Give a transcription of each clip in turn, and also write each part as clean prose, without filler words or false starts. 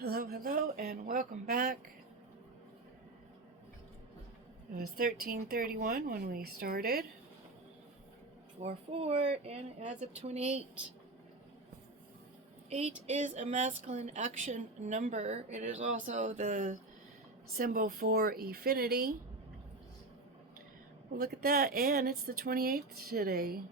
Hello, and welcome back. It was 13:31 when we started. 4-4, and it adds up to an 8. 8 is a masculine action number. It is also the symbol for affinity. Well, look at that, and it's the 28th today.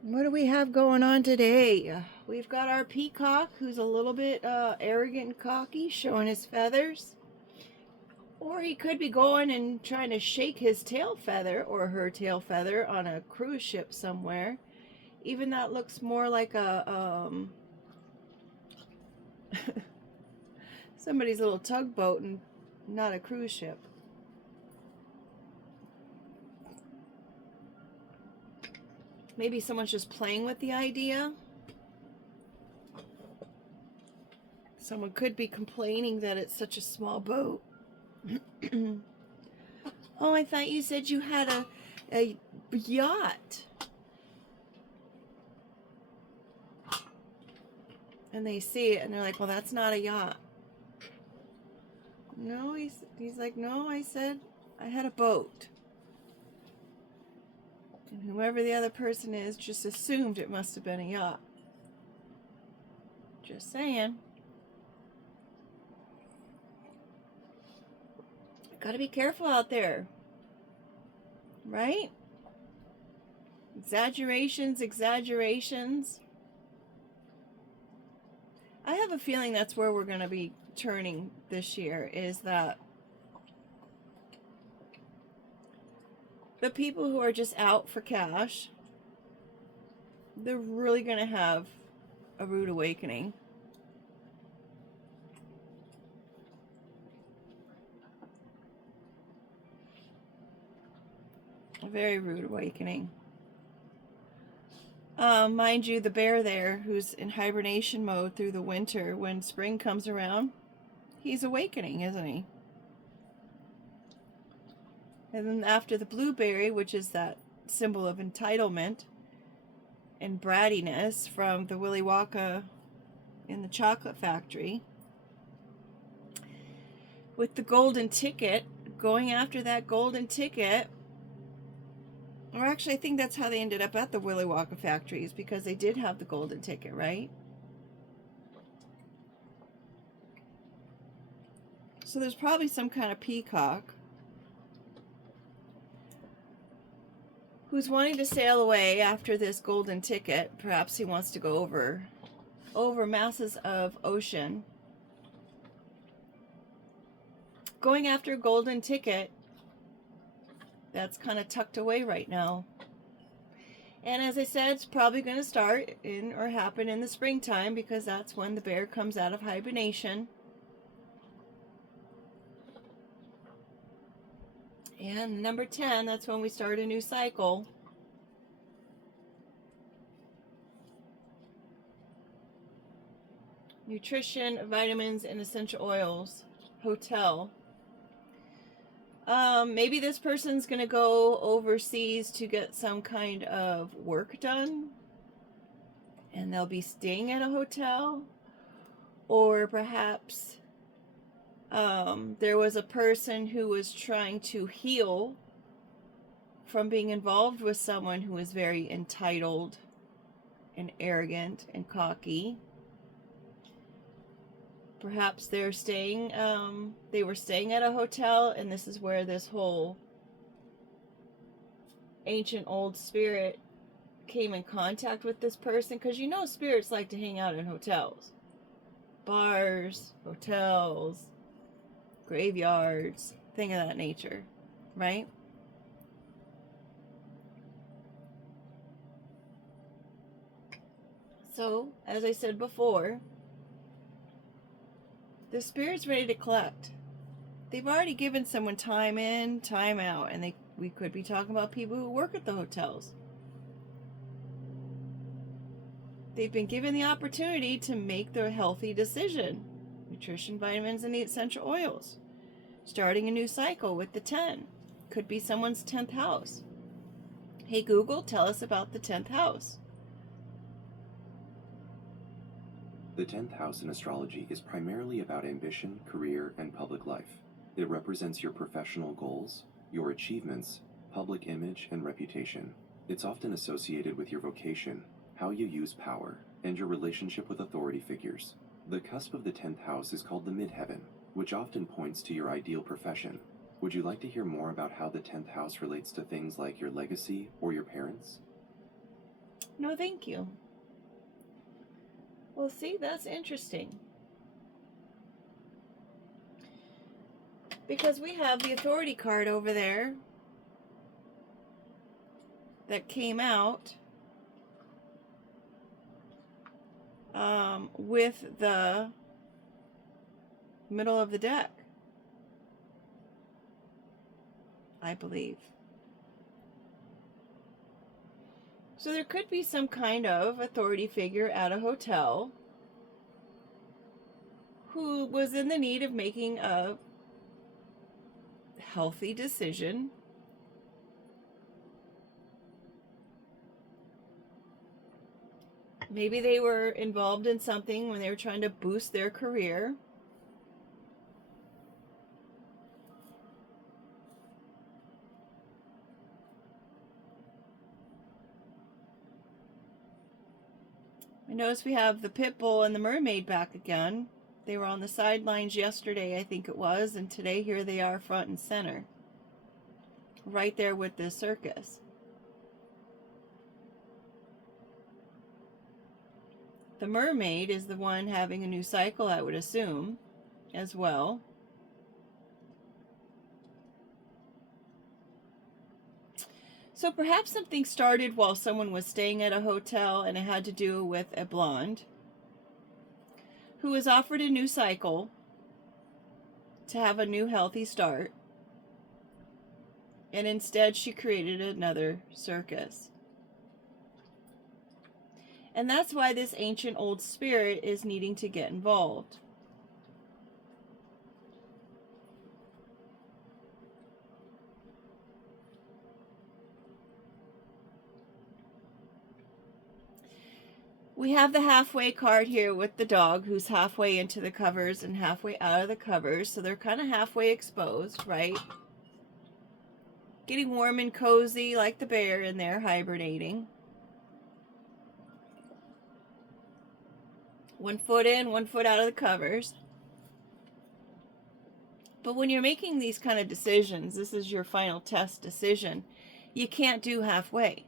What do we have going on today? We've got our peacock, who's a little bit arrogant and cocky, showing his feathers. Or he could be going and trying to shake his tail feather or her tail feather on a cruise ship somewhere. Even that looks more like a somebody's little tugboat and not a cruise ship. Maybe someone's just playing with the idea. Someone could be complaining that it's such a small boat. Oh, I thought you said you had a yacht. And they see it and they're like, well, that's not a yacht. No, he's like, no, I said I had a boat. And whoever the other person is just assumed it must have been a yacht. Just saying. Gotta be careful out there. Right? Exaggerations. I have a feeling that's where we're going to be turning this year, is that the people who are just out for cash, they're really going to have a rude awakening. A very rude awakening. Mind you, the bear there, who's in hibernation mode through the winter, when spring comes around, he's awakening, isn't he? And then after the blueberry, which is that symbol of entitlement and brattiness from the Willy Wonka in the chocolate factory, with the golden ticket, going after that golden ticket, or actually I think that's how they ended up at the Willy Wonka factories, because they did have the golden ticket, right? So there's probably some kind of peacock who's wanting to sail away after this golden ticket. Perhaps he wants to go over masses of ocean. Going after a golden ticket that's kind of tucked away right now. And as I said, it's probably going to start in or happen in the springtime, because that's when the bear comes out of hibernation. And number 10, that's when we start a new cycle. Nutrition, vitamins, and essential oils. Hotel. Maybe this person's going to go overseas to get some kind of work done, and they'll be staying at a hotel. Or perhaps there was a person who was trying to heal from being involved with someone who was very entitled and arrogant and cocky. Perhaps they were staying at a hotel, and this is where this whole ancient old spirit came in contact with this person, because spirits like to hang out in hotels, bars, hotels, graveyards, thing of that nature, right? So, as I said before, the spirit's ready to collect. They've already given someone time in, time out, and we could be talking about people who work at the hotels. They've been given the opportunity to make their healthy decision. Nutrition, vitamins, and the essential oils. Starting a new cycle with the 10. Could be someone's 10th house. Hey Google, tell us about the 10th house. The 10th house in astrology is primarily about ambition, career, and public life. It represents your professional goals, your achievements, public image, and reputation. It's often associated with your vocation, how you use power, and your relationship with authority figures. The cusp of the 10th house is called the midheaven, which often points to your ideal profession. Would you like to hear more about how the 10th house relates to things like your legacy or your parents? No, thank you. Well, see, that's interesting. Because we have the authority card over there that came out with the middle of the deck, I believe. So there could be some kind of authority figure at a hotel who was in the need of making a healthy decision. Maybe they were involved in something when they were trying to boost their career. I notice we have the pit bull and the mermaid back again. They were on the sidelines yesterday, I think it was, and today here they are front and center. Right there with the circus. The mermaid is the one having a new cycle, I would assume, as well. So perhaps something started while someone was staying at a hotel, and it had to do with a blonde who was offered a new cycle to have a new healthy start. And instead she created another circus. And that's why this ancient old spirit is needing to get involved. We have the halfway card here with the dog who's halfway into the covers and halfway out of the covers. So they're kind of halfway exposed, right? Getting warm and cozy like the bear in there hibernating. One foot in, one foot out of the covers. But when you're making these kind of decisions, this is your final test decision, you can't do halfway.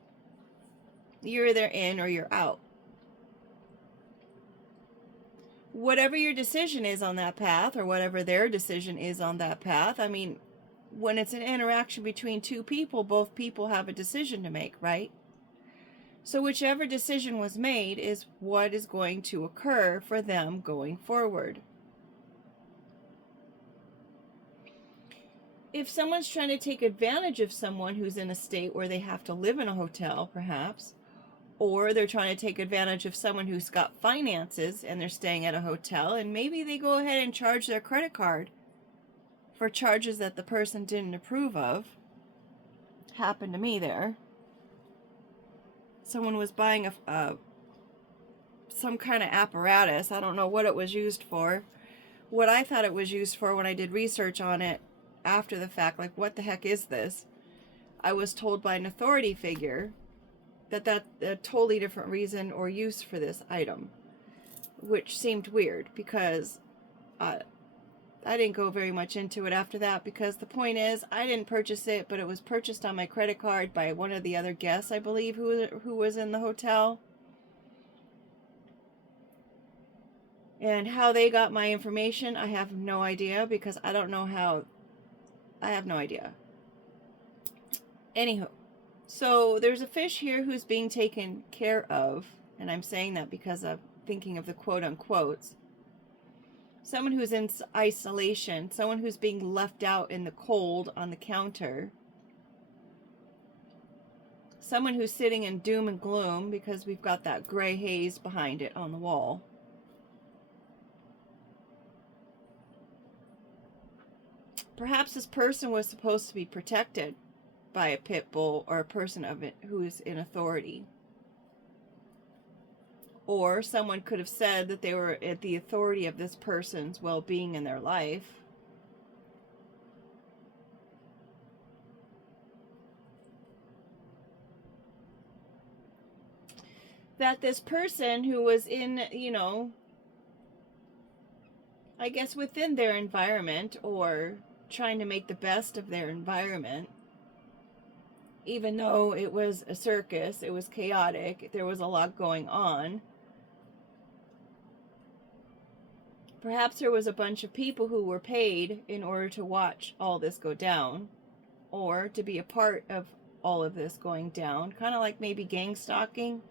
You're either in or you're out. Whatever your decision is on that path, or whatever their decision is on that path, I mean, when it's an interaction between two people, both people have a decision to make, right? So whichever decision was made is what is going to occur for them going forward. If someone's trying to take advantage of someone who's in a state where they have to live in a hotel, perhaps, or they're trying to take advantage of someone who's got finances and they're staying at a hotel, and maybe they go ahead and charge their credit card for charges that the person didn't approve of. Happened to me there. Someone was buying some kind of apparatus. I don't know what it was used for. What I thought it was used for when I did research on it after the fact, like, what the heck is this? I was told by an authority figure that that's a totally different reason or use for this item, which seemed weird because I didn't go very much into it after that, because the point is I didn't purchase it, but it was purchased on my credit card by one of the other guests, I believe, who was in the hotel. And how they got my information, I have no idea, because I don't know how. I have no idea. Anywho, so there's a fish here who's being taken care of, and I'm saying that because I'm thinking of the quote-unquotes. Someone who's in isolation, someone who's being left out in the cold on the counter, someone who's sitting in doom and gloom because we've got that gray haze behind it on the wall. Perhaps this person was supposed to be protected by a pit bull or a person of it who is in authority. Or someone could have said that they were at the authority of this person's well-being in their life. That this person who was in, I guess within their environment, or trying to make the best of their environment, even though it was a circus, it was chaotic, there was a lot going on. Perhaps there was a bunch of people who were paid in order to watch all this go down, or to be a part of all of this going down, kind of like maybe gang stalking.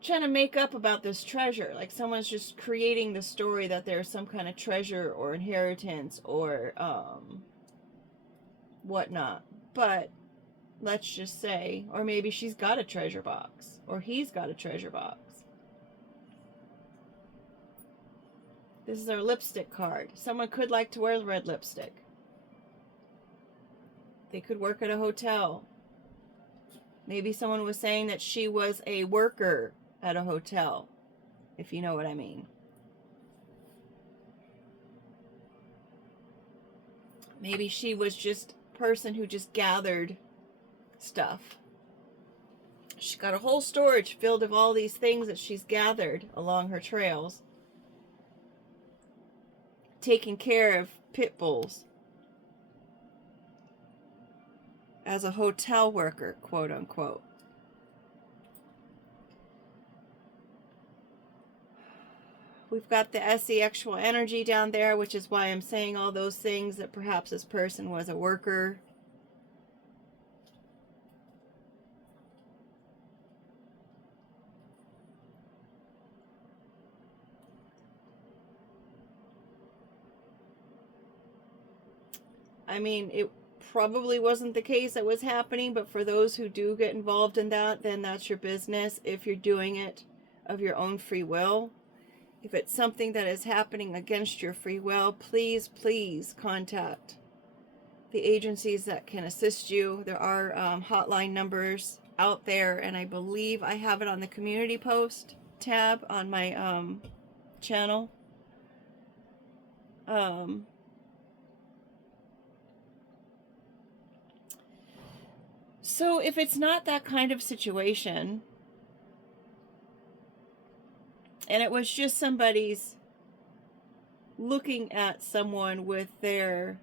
Trying to make up about this treasure, like someone's just creating the story that there's some kind of treasure or inheritance or whatnot. But let's just say, or maybe she's got a treasure box, or he's got a treasure box. This is our lipstick card. Someone could like to wear red lipstick. They could work at a hotel. Maybe someone was saying that she was a worker at a hotel, if you know what I mean. Maybe she was just a person who just gathered stuff. She's got a whole storage filled of all these things that she's gathered along her trails, taking care of pit bulls as a hotel worker, quote unquote. We've got the SE actual energy down there, which is why I'm saying all those things, that perhaps this person was a worker. I mean, it probably wasn't the case that was happening, but for those who do get involved in that, then that's your business. If you're doing it of your own free will, if it's something that is happening against your free will, please contact the agencies that can assist you. There are hotline numbers out there, and I believe I have it on the community post tab on my channel. So if it's not that kind of situation, and it was just somebody's looking at someone with their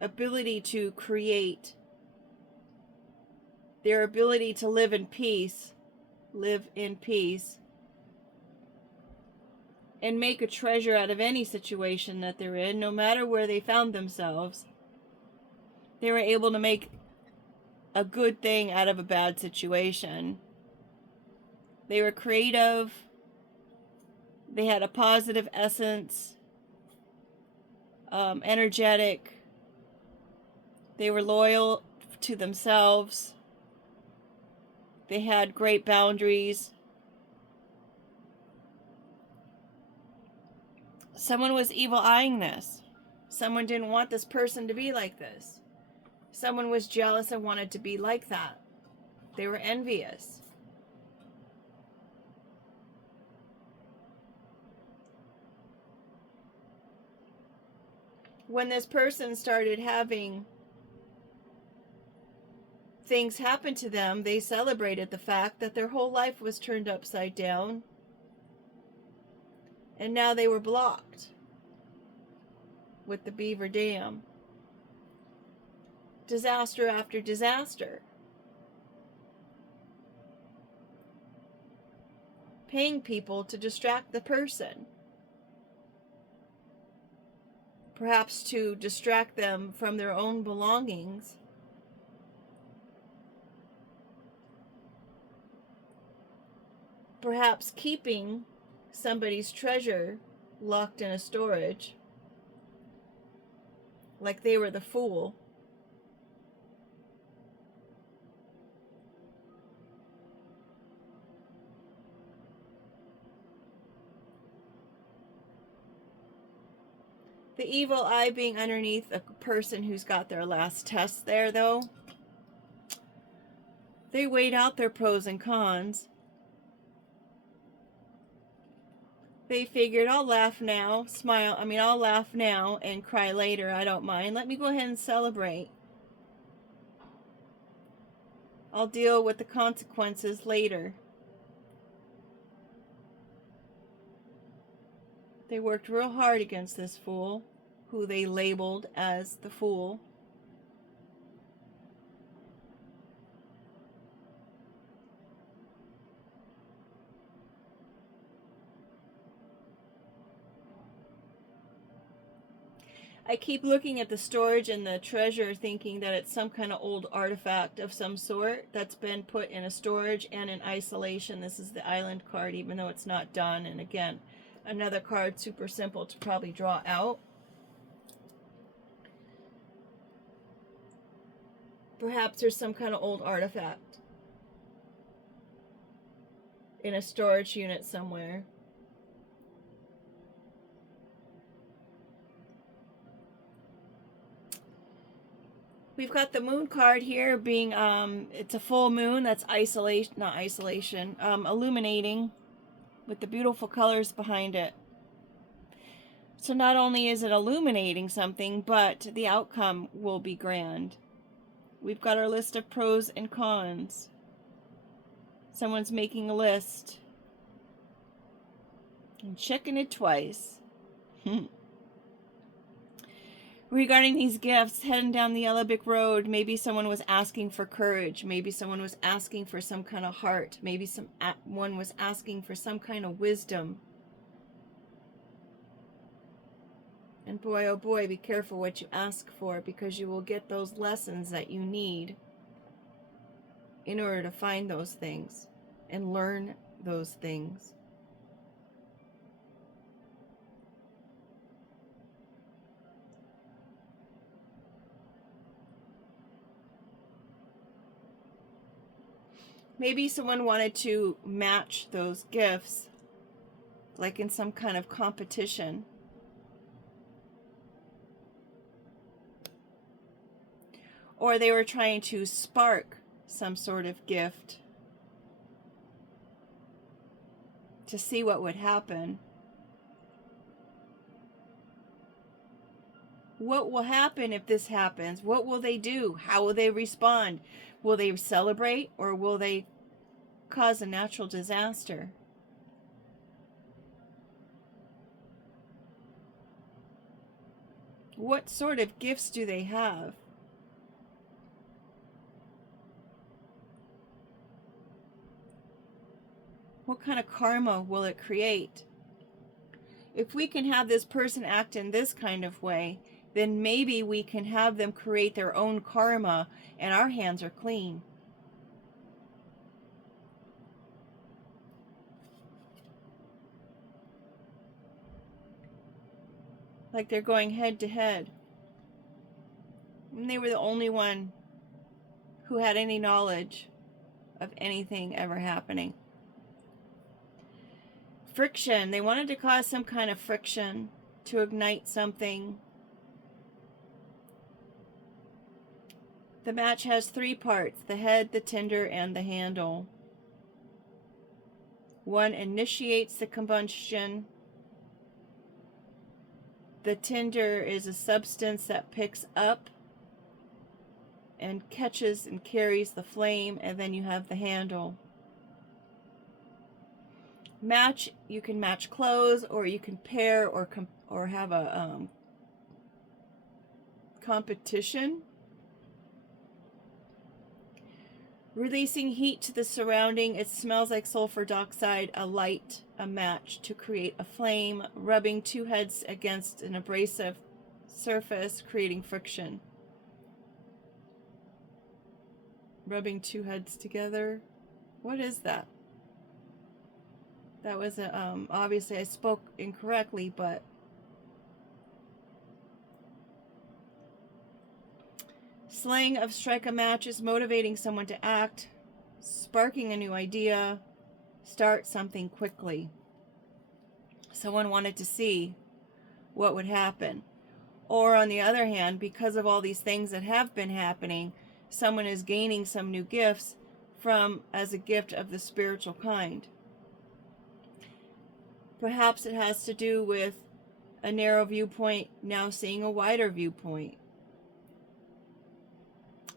ability to create, their ability to live in peace, and make a treasure out of any situation that they're in, no matter where they found themselves, they were able to make a good thing out of a bad situation. They were creative. They had a positive essence, energetic. They were loyal to themselves. They had great boundaries. Someone was evil eyeing this. Someone didn't want this person to be like this. Someone was jealous and wanted to be like that. They were envious. When this person started having things happen to them, they celebrated the fact that their whole life was turned upside down, and now they were blocked with the Beaver Dam. Disaster after disaster. Paying people to distract the person. Perhaps to distract them from their own belongings. Perhaps keeping somebody's treasure locked in a storage, like they were the fool. The evil eye being underneath a person who's got their last test there, though. They weighed out their pros and cons. They figured, I'll laugh now, I'll laugh now and cry later. I don't mind. Let me go ahead and celebrate. I'll deal with the consequences later. They worked real hard against this fool, who they labeled as the fool. I keep looking at the storage and the treasure thinking that it's some kind of old artifact of some sort that's been put in a storage and in isolation. This is the island card, even though it's not done. And again, another card, super simple to probably draw out. Perhaps there's some kind of old artifact in a storage unit somewhere. We've got the moon card here being, it's a full moon. That's isolation, not isolation, illuminating with the beautiful colors behind it. So not only is it illuminating something, but the outcome will be grand. We've got our list of pros and cons. Someone's making a list and checking it twice. Regarding these gifts, heading down the Yellow Brick Road, maybe someone was asking for courage. Maybe someone was asking for some kind of heart. Maybe someone was asking for some kind of wisdom. And boy, oh boy, be careful what you ask for, because you will get those lessons that you need in order to find those things and learn those things. Maybe someone wanted to match those gifts, like in some kind of competition. Or they were trying to spark some sort of gift to see what would happen. What will happen if this happens? What will they do? How will they respond? Will they celebrate, or will they cause a natural disaster? What sort of gifts do they have? What kind of karma will it create? If we can have this person act in this kind of way, then maybe we can have them create their own karma and our hands are clean. Like they're going head to head. And they were the only one who had any knowledge of anything ever happening. Friction. They wanted to cause some kind of friction to ignite something. The match has 3 parts: the head, the tinder, and the handle. One initiates the combustion. The tinder is a substance that picks up and catches and carries the flame, and then you have the handle. Match, you can match clothes, or you can pair or have a competition. Releasing heat to the surrounding. It smells like sulfur dioxide. A light, a match to create a flame. Rubbing 2 heads against an abrasive surface, creating friction. Rubbing 2 heads together. What is that? That was obviously I spoke incorrectly, but slaying of strike a match is motivating someone to act, sparking a new idea, start something quickly. Someone wanted to see what would happen. Or on the other hand, because of all these things that have been happening, someone is gaining some new gifts from as a gift of the spiritual kind. Perhaps it has to do with a narrow viewpoint now seeing a wider viewpoint.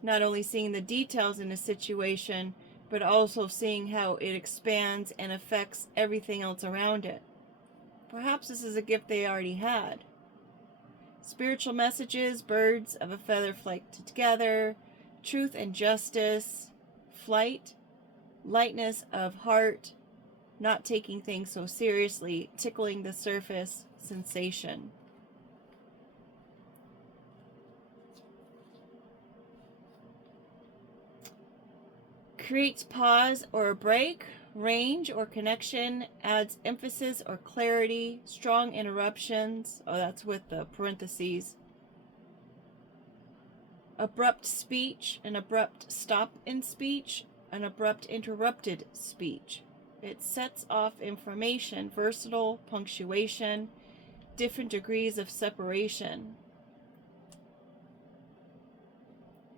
Not only seeing the details in a situation, but also seeing how it expands and affects everything else around it. Perhaps this is a gift they already had. Spiritual messages, birds of a feather flight together, truth and justice, flight, lightness of heart, not taking things so seriously, tickling the surface, sensation. Creates pause or a break, range or connection, adds emphasis or clarity, strong interruptions. Oh, that's with the parentheses. Abrupt speech, an abrupt stop in speech, an abrupt interrupted speech. It sets off information, versatile, punctuation, different degrees of separation.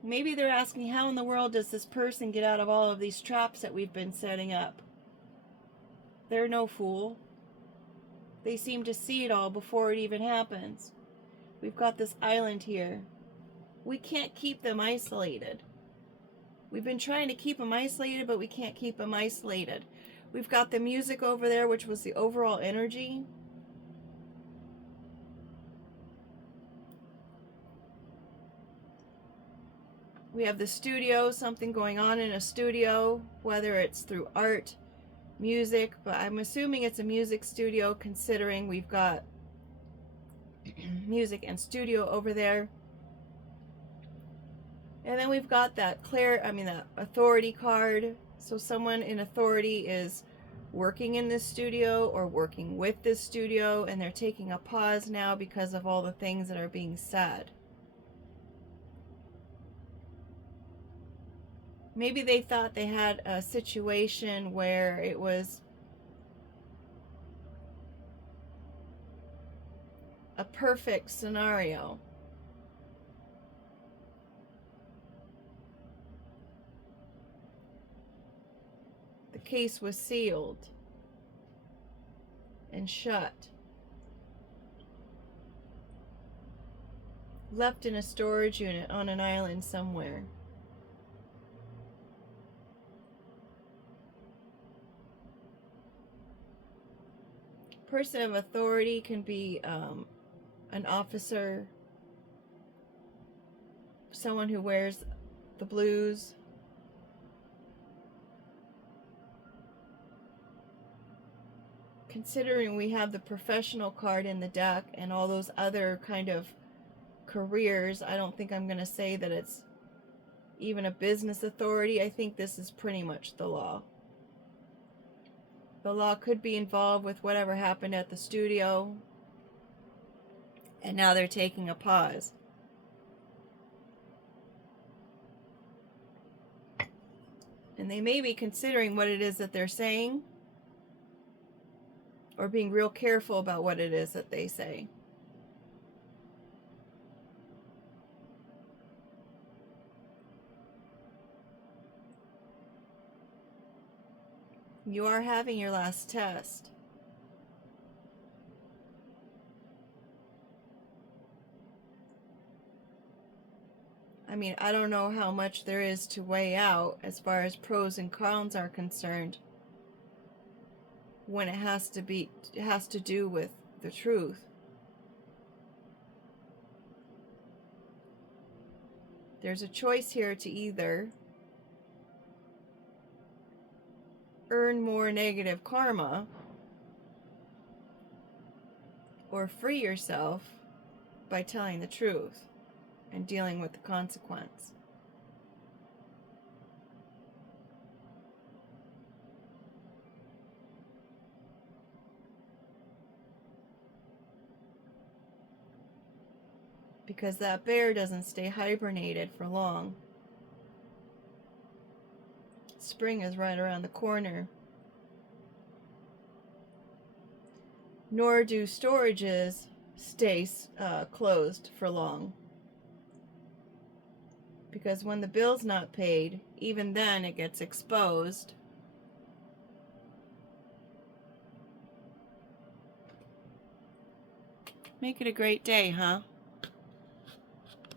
Maybe they're asking, how in the world does this person get out of all of these traps that we've been setting up? They're no fool. They seem to see it all before it even happens. We've got this island here. We can't keep them isolated. We've been trying to keep them isolated, but we can't keep them isolated. We've got the music over there, which was the overall energy. We have the studio, something going on in a studio, whether it's through art, music, but I'm assuming it's a music studio considering we've got music and studio over there. And then we've got that that authority card. So someone in authority is working in this studio or working with this studio, and they're taking a pause now because of all the things that are being said. Maybe they thought they had a situation where it was a perfect scenario. The case was sealed and shut. Left in a storage unit on an island somewhere. Person of authority can be an officer, someone who wears the blues. Considering we have the professional card in the deck and all those other kind of careers, I don't think I'm going to say that it's even a business authority. I think this is pretty much the law. The law could be involved with whatever happened at the studio, and now they're taking a pause. And they may be considering what it is that they're saying, or being real careful about what it is that they say. You are having your last test. I mean, I don't know how much there is to weigh out as far as pros and cons are concerned when it has to do with the truth. There's a choice here to either earn more negative karma or free yourself by telling the truth and dealing with the consequence. Because that bear doesn't stay hibernated for long. Spring is right around the corner. Nor do storages stays closed for long. Because when the bill's not paid, even then it gets exposed. Make it a great day, huh?